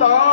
No.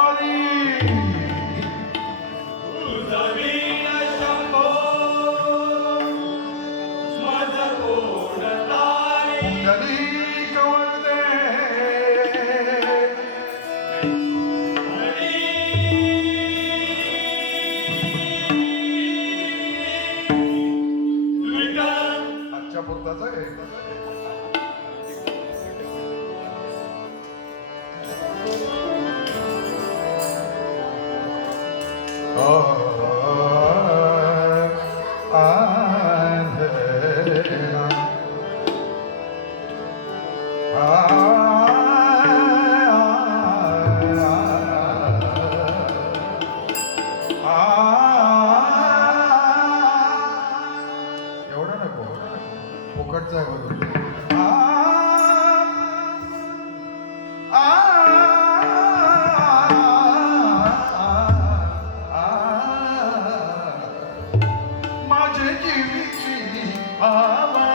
চর্চা করো মাঝে কি বিচ্ছিনি আমার